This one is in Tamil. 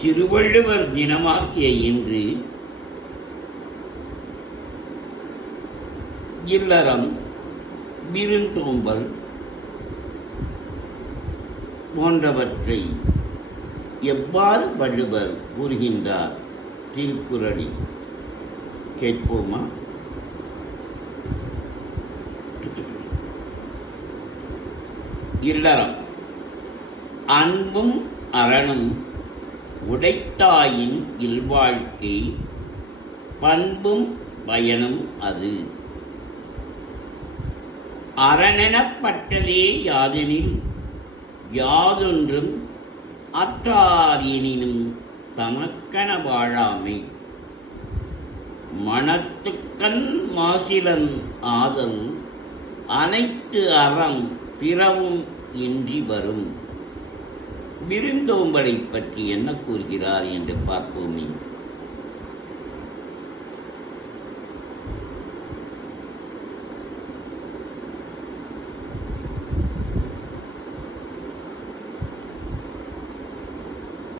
திருவள்ளுவர் தினமாகிய இன்று இல்லறம், விருந்தோம்பல் போன்றவற்றை எவ்வாறு வள்ளுவர் கூறுகின்றார் திருக்குறளில் கேட்போமா? இல்லறம் அன்பும் அறனும் உடைத்தாயின் இல்வாழ்க்கை பண்பும் பயனும் அது. அறனெனப்பட்டதே யாதெனில் யாதொன்றும் அற்றாரெனினும் தமக்கென வாழாமை. மனத்துக்கண் மாசிலன் ஆதல் அனைத்து அறம் பிறவும் இன்றி வரும். விருந்தோம்பலை பற்றி என்ன கூறுகிறார் என்று பார்ப்போமே.